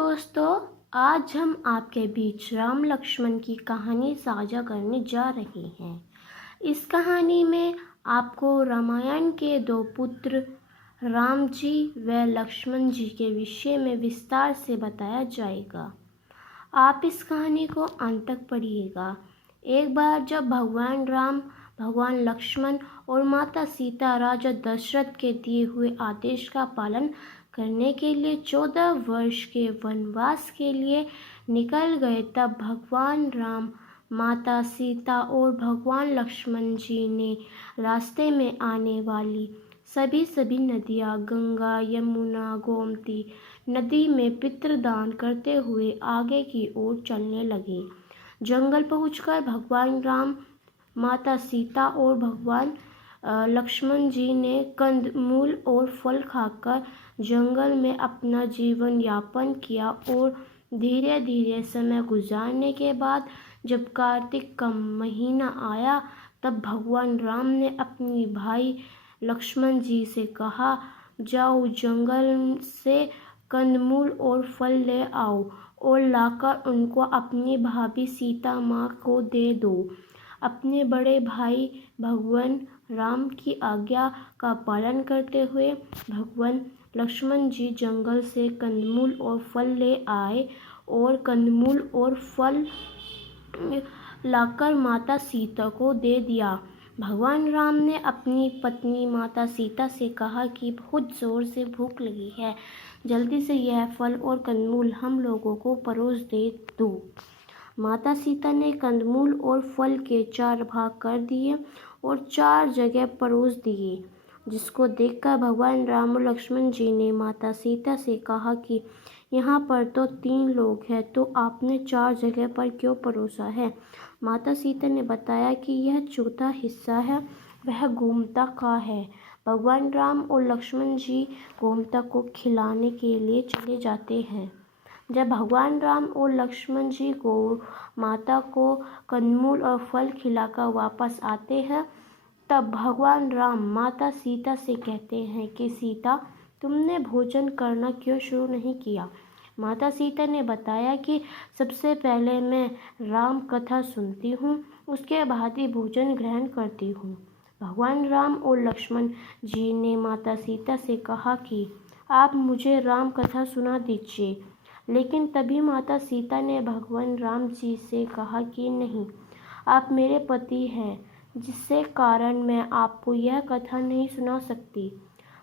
दोस्तों, आज हम आपके बीच राम लक्ष्मण की कहानी साझा करने जा रहे हैं। इस कहानी में आपको रामायण के दो पुत्र राम जी व लक्ष्मण जी के विषय में विस्तार से बताया जाएगा। आप इस कहानी को अंत तक पढ़िएगा। एक बार जब भगवान राम, भगवान लक्ष्मण और माता सीता राजा दशरथ के दिए हुए आदेश का पालन करने के लिए 14 वर्ष के वनवास के लिए निकल गए, तब भगवान राम, माता सीता और भगवान लक्ष्मण जी ने रास्ते में आने वाली सभी नदियाँ, गंगा, यमुना, गोमती नदी में पितृदान करते हुए आगे की ओर चलने लगे। जंगल पहुंचकर भगवान राम, माता सीता और भगवान लक्ष्मण जी ने कंदमूल और फल खाकर जंगल में अपना जीवन यापन किया और धीरे धीरे समय गुजारने के बाद जब कार्तिक का महीना आया, तब भगवान राम ने अपने भाई लक्ष्मण जी से कहा, जाओ जंगल से कंदमूल और फल ले आओ और लाकर उनको अपनी भाभी सीता माँ को दे दो। अपने बड़े भाई भगवान राम की आज्ञा का पालन करते हुए भगवान लक्ष्मण जी जंगल से कंदमूल और फल ले आए और कंदमूल और फल लाकर माता सीता को दे दिया। भगवान राम ने अपनी पत्नी माता सीता से कहा कि बहुत जोर से भूख लगी है, जल्दी से यह फल और कंदमूल हम लोगों को परोस दे दो। माता सीता ने कंदमूल और फल के 4 भाग कर दिए और 4 जगह परोस दिए, जिसको देखकर भगवान राम और लक्ष्मण जी ने माता सीता से कहा कि यहाँ पर तो 3 लोग हैं, तो आपने 4 जगह पर क्यों परोसा है। माता सीता ने बताया कि यह चौथा हिस्सा है, वह गोमता का है। भगवान राम और लक्ष्मण जी गोमता को खिलाने के लिए चले जाते हैं। जब भगवान राम और लक्ष्मण जी को माता को कंदमूल और फल खिलाकर वापस आते हैं, तब भगवान राम माता सीता से कहते हैं कि सीता, तुमने भोजन करना क्यों शुरू नहीं किया। माता सीता ने बताया कि सबसे पहले मैं राम कथा सुनती हूँ, उसके बाद ही भोजन ग्रहण करती हूँ। भगवान राम और लक्ष्मण जी ने माता सीता से कहा कि आप मुझे राम कथा सुना दीजिए, लेकिन तभी माता सीता ने भगवान राम जी से कहा कि नहीं, आप मेरे पति हैं, जिससे कारण मैं आपको यह कथा नहीं सुना सकती।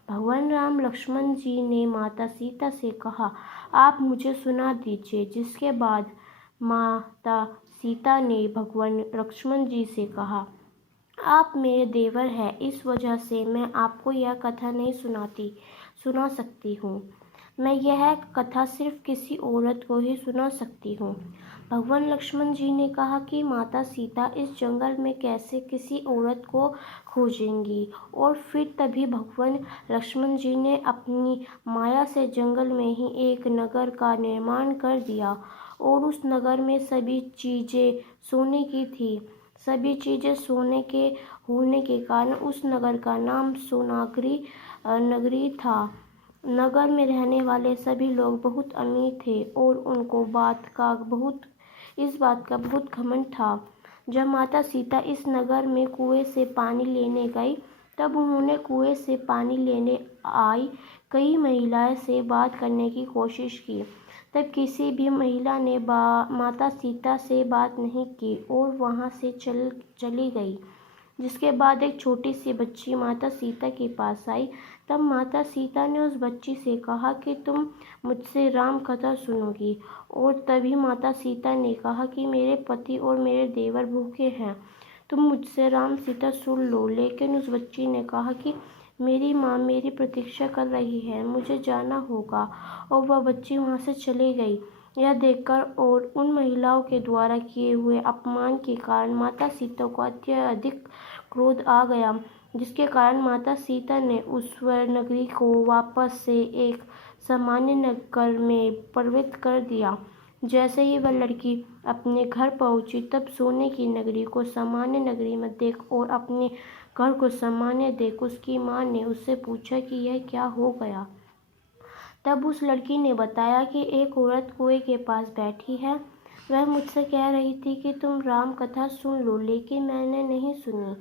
भगवान राम लक्ष्मण जी ने माता सीता से कहा, आप मुझे सुना दीजिए, जिसके बाद माता सीता ने भगवान लक्ष्मण जी से कहा, आप मेरे देवर हैं, इस वजह से मैं आपको यह कथा नहीं सुना सकती हूँ। मैं यह कथा सिर्फ किसी औरत को ही सुना सकती हूँ। भगवान लक्ष्मण जी ने कहा कि माता सीता इस जंगल में कैसे किसी औरत को खोजेंगी, और फिर तभी भगवान लक्ष्मण जी ने अपनी माया से जंगल में ही एक नगर का निर्माण कर दिया और उस नगर में सभी चीज़ें सोने की थी। सभी चीज़ें सोने के होने के कारण उस नगर का नाम सोनागिरी नगरी था। नगर में रहने वाले सभी लोग बहुत अमीर थे और उनको इस बात का बहुत घमंड था। जब माता सीता इस नगर में कुएं से पानी लेने गई, तब उन्होंने कुएं से पानी लेने आई कई महिलाएं से बात करने की कोशिश की, तब किसी भी महिला ने माता सीता से बात नहीं की और वहां से चली गई। जिसके बाद एक छोटी सी बच्ची माता सीता के पास आई। तब माता सीता ने उस बच्ची से कहा कि तुम मुझसे राम कथा सुनोगी, और तभी माता सीता ने कहा कि मेरे पति और मेरे देवर भूखे हैं, तुम मुझसे राम सीता सुन लो। लेकिन उस बच्ची ने कहा कि मेरी माँ मेरी प्रतीक्षा कर रही है, मुझे जाना होगा, और वह बच्ची वहाँ से चली गई। यह देखकर और उन महिलाओं के द्वारा किए हुए अपमान के कारण माता सीता को अत्यधिक क्रोध आ गया, जिसके कारण माता सीता ने उस नगरी को वापस से एक सामान्य नगर में परिवर्तित कर दिया। जैसे ही वह लड़की अपने घर पहुंची, तब सोने की नगरी को सामान्य नगरी में देख और अपने घर को सामान्य देख उसकी माँ ने उससे पूछा कि यह क्या हो गया। तब उस लड़की ने बताया कि एक औरत कुएं के पास बैठी है। वह मुझसे कह रही थी कि तुम राम कथा सुन लो, लेकिन मैंने नहीं सुनी।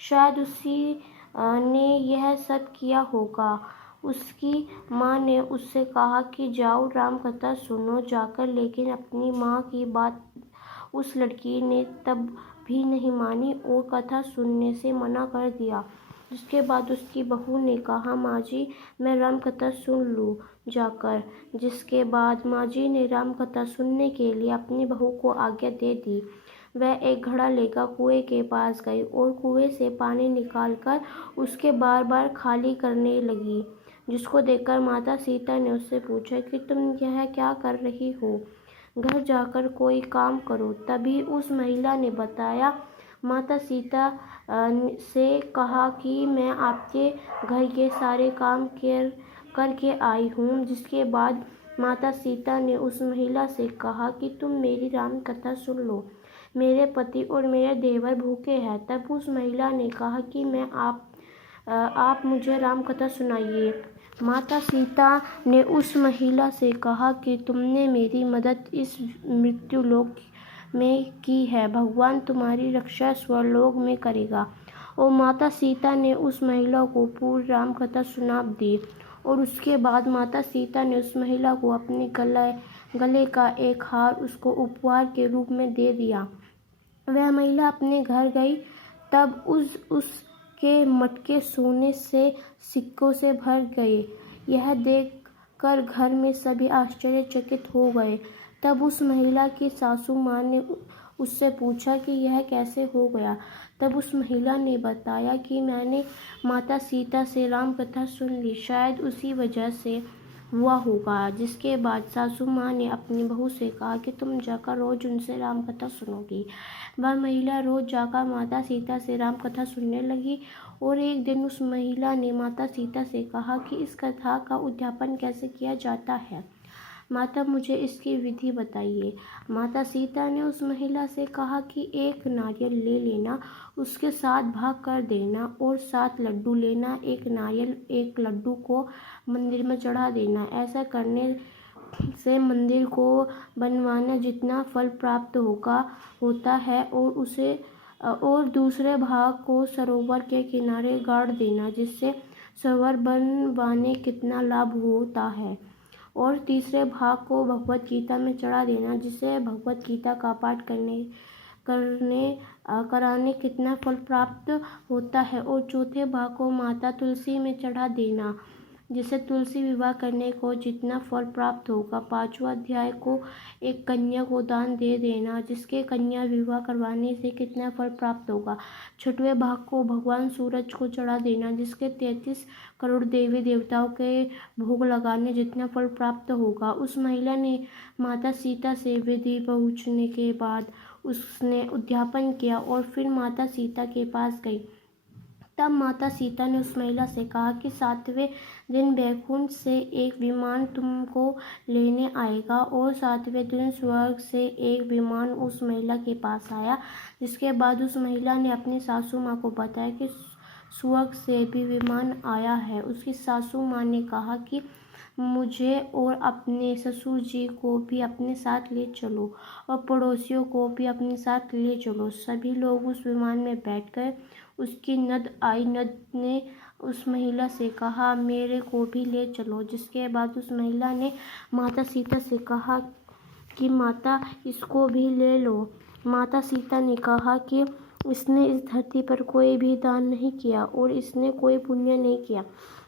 शायद उसी ने यह सब किया होगा। उसकी माँ ने उससे कहा कि जाओ राम कथा सुनो जाकर, लेकिन अपनी माँ की बात उस लड़की ने तब भी नहीं मानी और कथा सुनने से मना कर दिया। जिसके बाद उसकी बहू ने कहा, माँ जी, मैं राम कथा सुन लूँ जाकर। जिसके बाद माँ जी ने राम कथा सुनने के लिए अपनी बहू को आज्ञा दे दी। वह एक घड़ा लेकर कुएं के पास गई और कुएं से पानी निकालकर उसके बार बार खाली करने लगी। जिसको देखकर माता सीता ने उससे पूछा कि तुम यह क्या कर रही हो? घर जाकर कोई काम करो। तभी उस महिला ने बताया, माता सीता से कहा कि मैं आपके घर के सारे काम करके आई हूँ। जिसके बाद माता सीता ने उस महिला से कहा कि तुम मेरी राम कथा सुन लो, मेरे पति और मेरे देवर भूखे हैं। तब उस महिला ने कहा कि आप मुझे राम कथा सुनाइए। माता सीता ने उस महिला से कहा कि तुमने मेरी मदद इस मृत्युलोक में की है, भगवान तुम्हारी रक्षा स्वर्गलोक में करेगा। और माता सीता ने उस महिला को पूरी राम कथा सुना दी। और उसके बाद माता सीता ने उस महिला को अपने गले का एक हार उसको उपहार के रूप में दे दिया। वह महिला अपने घर गई। तब उसके मटके सोने से सिक्कों से भर गए। यह देखकर घर में सभी आश्चर्यचकित हो गए। तब उस महिला की सासू माँ ने उससे पूछा कि यह कैसे हो गया। तब उस महिला ने बताया कि मैंने माता सीता से राम कथा सुन ली, शायद उसी वजह से हुआ होगा। जिसके बाद सासू माँ ने अपनी बहू से कहा कि तुम जाकर रोज उनसे राम कथा सुनोगी। वह महिला रोज जाकर माता सीता से राम कथा सुनने लगी। और एक दिन उस महिला ने माता सीता से कहा कि इस कथा का उद्यापन कैसे किया जाता है, माता मुझे इसकी विधि बताइए। माता सीता ने उस महिला से कहा कि एक नारियल ले लेना, उसके 7 भाग कर देना और 7 लड्डू लेना। एक नारियल एक लड्डू को मंदिर में चढ़ा देना। ऐसा करने से मंदिर को बनवाना जितना फल प्राप्त होता है और दूसरे भाग को सरोवर के किनारे गाड़ देना, जिससे सरोवर बनवाने कितना लाभ होता है। और तीसरे भाग को भगवत गीता में चढ़ा देना, जिससे भगवत गीता का पाठ कराने कितना फल प्राप्त होता है। और चौथे भाग को माता तुलसी में चढ़ा देना, जिससे तुलसी विवाह करने को जितना फल प्राप्त होगा। 5वां अध्याय को एक कन्या को दान दे देना, जिसके कन्या विवाह करवाने से कितना फल प्राप्त होगा। 6वें भाग को भगवान सूरज को चढ़ा देना, जिसके 33 करोड़ देवी देवताओं के भोग लगाने जितना फल प्राप्त होगा। उस महिला ने माता सीता से विधि पूछने के बाद उसने उद्यापन किया और फिर माता सीता के पास गई। तब माता सीता ने उस महिला से कहा कि 7वें दिन बैकुंठ से एक विमान तुमको लेने आएगा। और 7वें दिन स्वर्ग से एक विमान उस महिला के पास आया। जिसके बाद उस महिला ने अपनी सासू माँ को बताया कि स्वर्ग से भी विमान आया है। उसकी सासू माँ ने कहा कि मुझे और अपने ससुर जी को भी अपने साथ ले चलो और पड़ोसियों को भी अपने साथ ले चलो। सभी लोग उस विमान में बैठ गए। उसकी नद आई। नद ने उस महिला से कहा, मेरे को भी ले चलो। जिसके बाद उस महिला ने माता सीता से कहा कि माता इसको भी ले लो। माता सीता ने कहा कि इसने इस धरती पर कोई भी दान नहीं किया और इसने कोई पुण्य नहीं किया,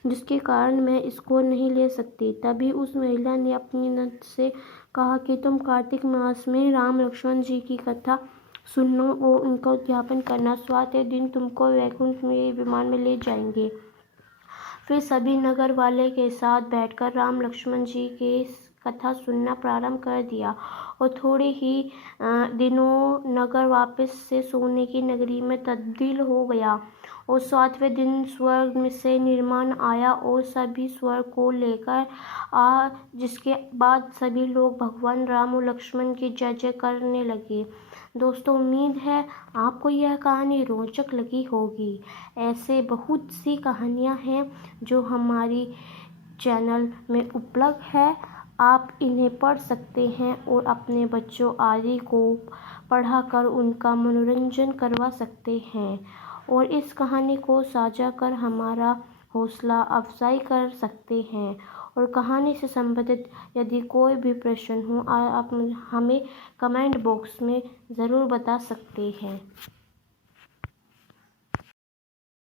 जिसके कारण मैं इसको नहीं ले सकती। तभी उस महिला ने अपनी नंद से कहा कि तुम कार्तिक मास में राम लक्ष्मण जी की कथा सुनना और उनका उद्यापन करना। 7वें दिन तुमको वैकुंठ में विमान में ले जाएंगे। फिर सभी नगर वाले के साथ बैठकर राम लक्ष्मण जी की कथा सुनना प्रारंभ कर दिया। और थोड़े ही दिनों नगर वापस से सोने की नगरी में तब्दील हो गया। और 7वें दिन स्वर्ग से निर्माण आया और सभी स्वर्ग को लेकर जिसके बाद सभी लोग भगवान राम और लक्ष्मण की जय जय करने लगे। दोस्तों, उम्मीद है आपको यह कहानी रोचक लगी होगी। ऐसे बहुत सी कहानियाँ हैं जो हमारी चैनल में उपलब्ध है। आप इन्हें पढ़ सकते हैं और अपने बच्चों आदि को पढ़ाकर उनका मनोरंजन करवा सकते हैं और इस कहानी को साझा कर हमारा हौसला अफजाई कर सकते हैं। और कहानी से संबंधित यदि कोई भी प्रश्न हो आप हमें कमेंट बॉक्स में ज़रूर बता सकते हैं।